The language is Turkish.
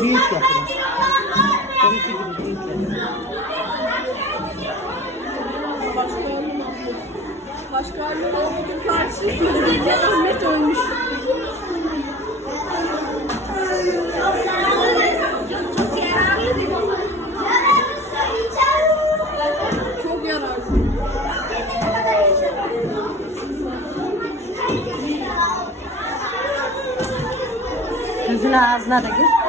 Büyük yapıyor. Onunki gibi büyük yapıyor. Başkanlığı Mahmut'un karşısında Ahmet ölmüş. Çok Kızın ağzına da gir.